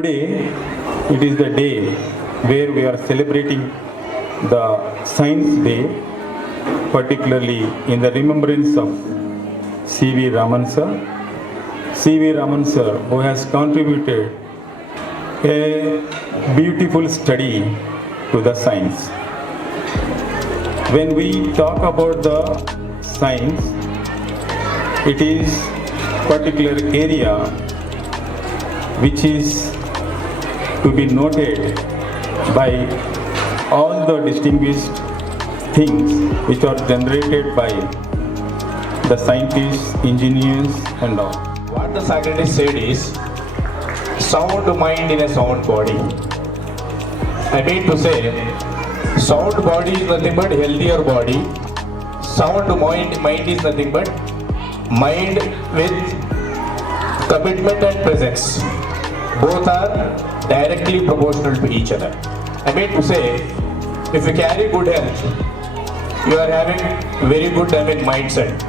Today, it is the day where we are celebrating the Science Day, particularly in the remembrance of C.V. Raman sir. C.V. Raman sir, who has contributed a beautiful study to the science. When we talk about the science, it is particular area which is to be noted by all the distinguished things which are generated by the scientists, engineers and all. What the scientist said is, sound mind in a sound body. I mean to say, sound body is nothing but healthier body. Sound mind is nothing but mind with commitment and presence. Both are directly proportional to each other. I mean to say, if you carry good health, you are having very good mindset.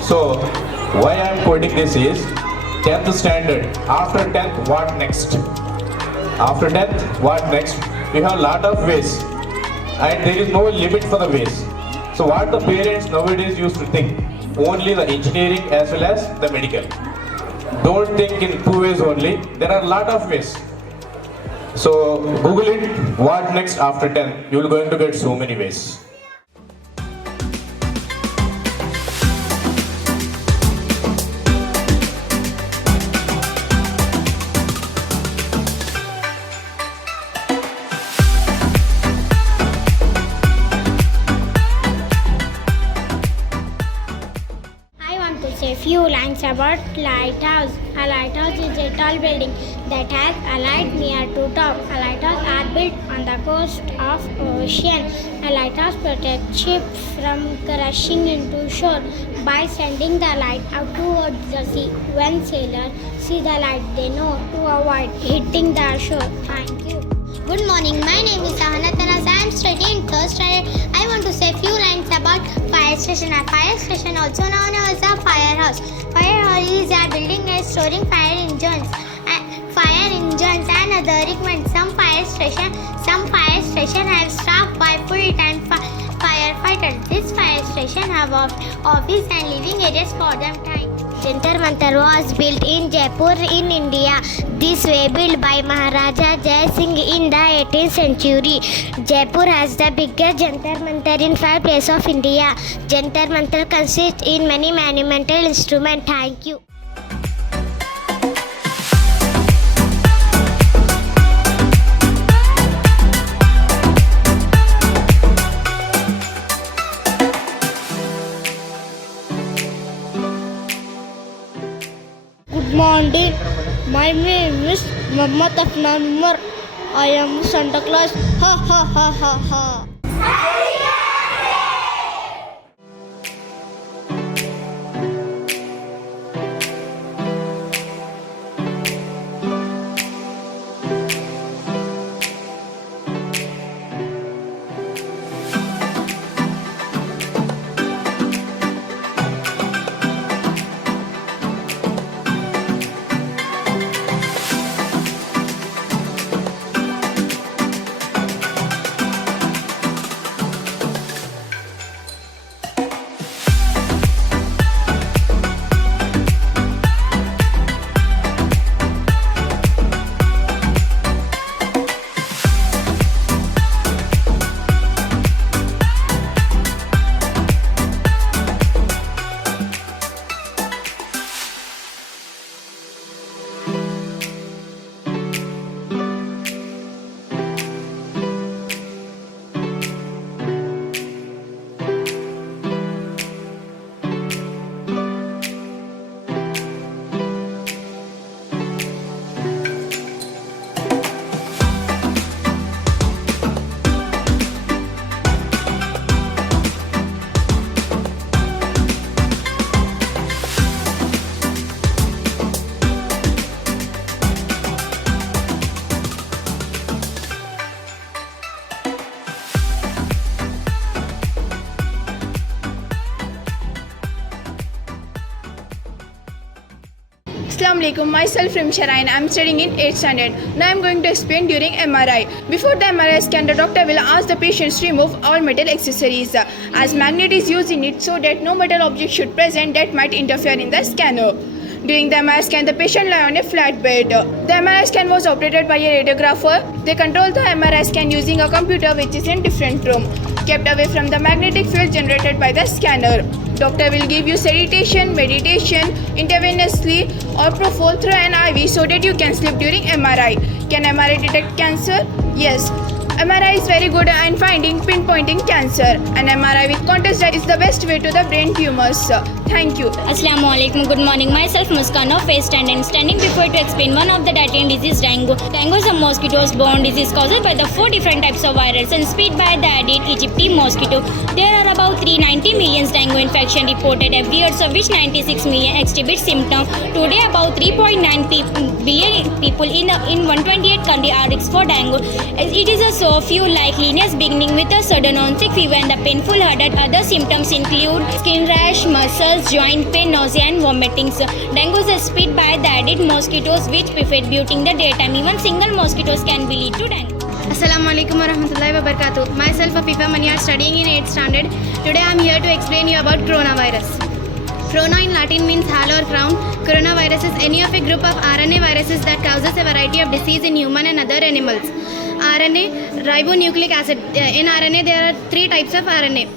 So, why I am quoting this is, 10th standard, after 10th, what next? After 10th, what next? We have a lot of ways and there is no limit for the ways. So what the parents nowadays used to think, only the engineering as well as the medical. Don't think in two ways only, there are a lot of ways. So Google it, what next after 10, you will going to get so many ways. A few lines about Lighthouse. A lighthouse is a tall building that has a light near to top. A lighthouse are built on the coast of ocean. A lighthouse protects ships from crashing into shore by sending the light out towards the sea. When sailors see the light, they know to avoid hitting the shore. Thank you. Good morning, my name is Ahana Tanas. I am studying in 3rd standard. I want to say a few lines about fire station. A fire station, also known as a firehouse. Firehouse is a building storing fire engines and other equipment. Some fire station have staffed by full-time firefighters. This fire station have office and living areas for them time. Jantar Mantar was built in Jaipur in India. This way built by Maharaja Jai Singh in the 18th century. Jaipur has the biggest Jantar Mantar in 5 places of India. Jantar Mantar consists in many monumental instruments. Thank you. Good morning. My name is Muhammad Afnan Umar. I am Santa Claus. Ha ha ha ha ha. Assalamu alaikum, myself Rimshara and I am studying in 8th standard. Now I am going to explain during MRI. Before the MRI scan, the doctor will ask the patients to remove all metal accessories as magnet is used in it so that no metal object should present that might interfere in the scanner. During the MRI scan, the patient lie on a flat bed. The MRI scan was operated by a radiographer. They control the MRI scan using a computer which is in different room, kept away from the magnetic field generated by the scanner. Doctor will give you sedation, meditation, intravenously or propofol through an IV so that you can sleep during MRI. Can MRI detect cancer? Yes. MRI is very good at pinpointing cancer. An MRI with contrast is the best way to the brain tumors. Thank you. Assalamu alaikum. Good morning. Myself Muskan of 8th standard standing before to explain one of the deadly disease dengue. Dengue is a mosquito-borne disease caused by the 4 different types of virus and spread by the Aedes aegypti mosquito. There are about 390 million dengue infection reported every year, of which 96 million exhibit symptoms. Today, about 3.9 billion people in 128 countries are risk for dengue. It is a so few likeliness beginning with a sudden onset fever and the painful headache. Other symptoms include skin rash, muscles, joint pain, nausea and vomiting. Dengue is spread by the Aedes mosquitoes which prefer during the daytime. Even single mosquitoes can be lead to dengue. Assalamu alaikum warahmatullahi wabarakatuh. Myself Afifa Mania studying in 8th standard. Today I am here to explain you about coronavirus. Corona in Latin means halo or crown. Coronavirus is any of a group of RNA viruses that causes a variety of disease in human and other animals. RNA, ribonucleic acid. In RNA there are 3 types of RNA.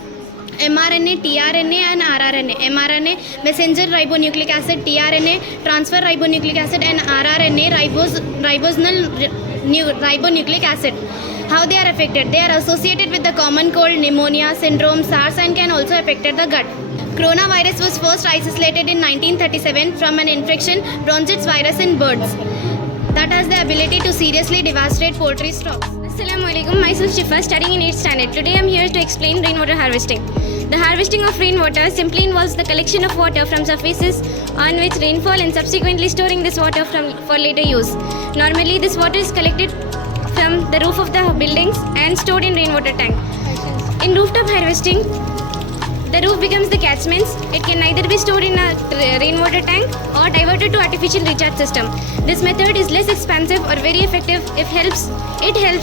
mRNA, tRNA and rRNA. mRNA, messenger ribonucleic acid, tRNA, transfer ribonucleic acid and rRNA, ribosomal ribonucleic acid. How they are affected? They are associated with the common cold, pneumonia, syndrome, SARS and can also affect the gut. Coronavirus was first isolated in 1937 from an infection bronchitis virus in birds that has the ability to seriously devastate poultry stocks. Assalamu alaikum, myself Shifa studying in 8th standard. Today I am here to explain rainwater harvesting. The harvesting of rainwater simply involves the collection of water from surfaces on which rainfall and subsequently storing this water for later use. Normally this water is collected from the roof of the buildings and stored in rainwater tank. In rooftop harvesting, the roof becomes the catchments. It can either be stored in a rainwater tank or diverted to artificial recharge system. This method is less expensive or very effective. It helps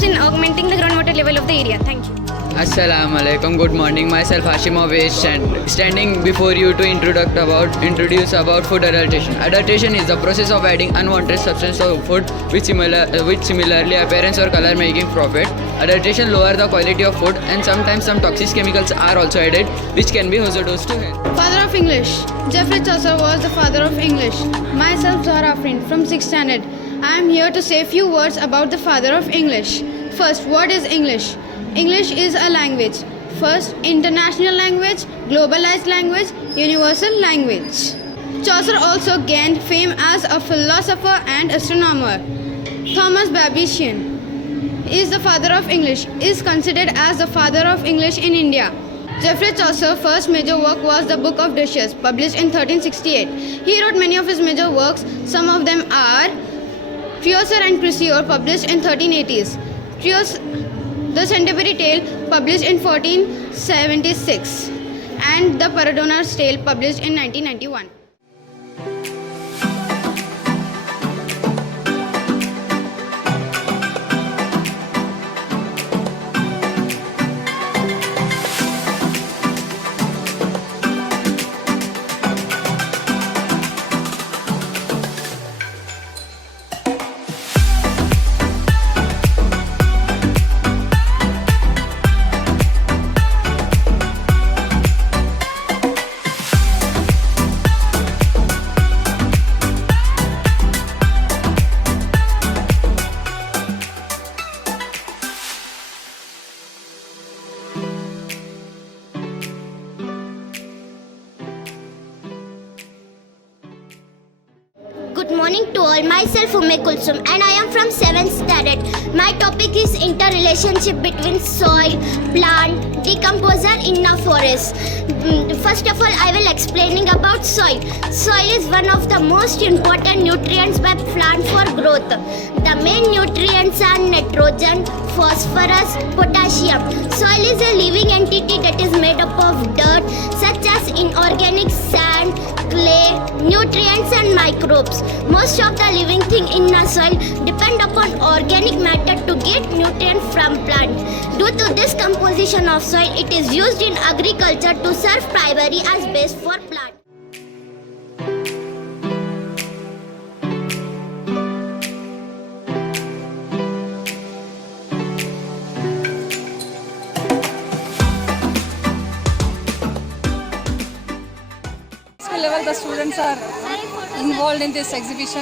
in augmenting the groundwater level of the area. Thank you. Assalamu alaikum. Good morning. Myself Hashim of 8th standing before you to introduce about food adulteration. Adulteration is the process of adding unwanted substance to food which similarly appearance or color making profit. Adulteration lower the quality of food and sometimes some toxic chemicals are also added which can be hazardous to health. Father of English. Geoffrey Chaucer was the father of English. Myself Zahra Afrin from 6th standard. I am here to say a few words about the father of English. First, what is English? English is a language. First, international language, globalized language, universal language. Chaucer also gained fame as a philosopher and astronomer. Thomas Babington is the father of English, is considered as the father of English in India. Geoffrey Chaucer's first major work was the Book of Dishes, published in 1368. He wrote many of his major works. Some of them are Chaucer and Chaucer, published in 1380s. The Canterbury Tale, published in 1476, and The Paradorner's Tale, published in 1991. Good morning to all. Myself Ume Kulsum and I am from 7th standard. My topic is interrelationship between soil, plant, decomposer in a forest. First of all, I will explaining about soil. Soil is one of the most important nutrients by plant for growth. The main nutrients are nitrogen, phosphorus, potassium. Soil is a living entity that is made up of dirt such as inorganic sand, clay, nutrients and microbes. Most of the living things in the soil depend upon organic matter to get nutrients from plants. Due to this composition of soil, it is used in agriculture to serve primary as base for plant. School level, the students are involved in this exhibits,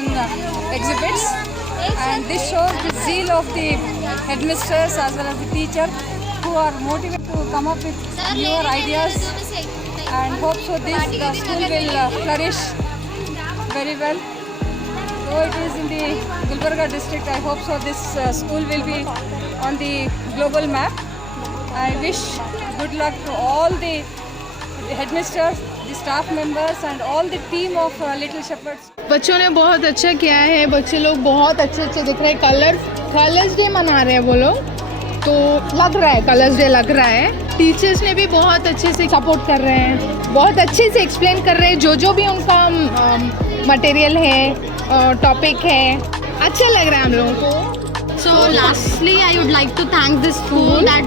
and this shows the zeal of the headmisters as well as the teacher, who are motivated to come up with newer ideas, and hope so the school will flourish very well. Though it is in the Gulbarga district, I hope so this school will be on the global map. I wish good luck to all the headmasters, the staff members and all the team of Little Shepherds. बच्चों ने बहुत अच्छा किया है, बच्चे लोग बहुत अच्छे अच्छे दिख रहे हैं. कलर्स डे मना रहे हैं वो लोग, तो लग रहा है कलर्स डे लग रहा है. टीचर्स ने भी बहुत अच्छे से सपोर्ट कर रहे हैं, बहुत अच्छे से एक्सप्लेन कर रहे हैं जो भी उनका मटेरियल है, टॉपिक है. अच्छा लग रहा है हम लोगों को. So lastly, I would like to thank this school that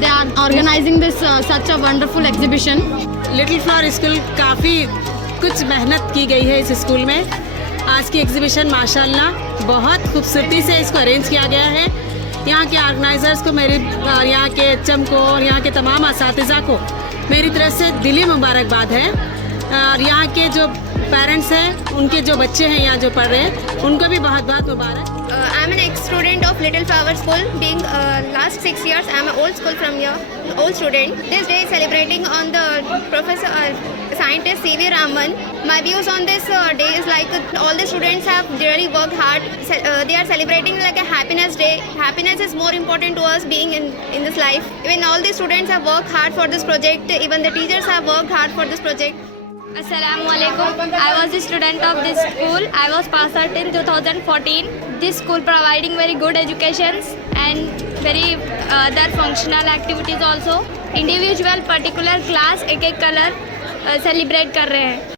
they are organizing this such a wonderful exhibition. Little flower school काफ़ी कुछ मेहनत की गई है इस स्कूल में. आज की एग्जीबिशन माशाल्लाह बहुत खूबसूरती से इसको अरेंज किया गया है. यहाँ के ऑर्गेनाइजर्स को मेरी और यहाँ के एचएम को और यहाँ के तमाम असातिज़ा को मेरी तरफ से दिली मुबारकबाद है. और यहाँ के जो पेरेंट्स हैं, उनके जो बच्चे हैं यहाँ जो पढ़ रहे हैं, उनको भी बहुत बहुत मुबारक. I'm an ex-student of Little Flower School. Being last 6 years, I'm an old school from here, old student. This day is celebrating on the professor, scientist C.V. Raman. My views on this day is like all the students have really worked hard. They are celebrating like a happiness day. Happiness is more important to us being in this life. Even all the students have worked hard for this project. Even the teachers have worked hard for this project. Assalamualaikum. I was a student of this school. I was passed out in 2014. This school providing very good educations and very other functional activities also. Individual particular class एक colour celebrate कर रहे हैं.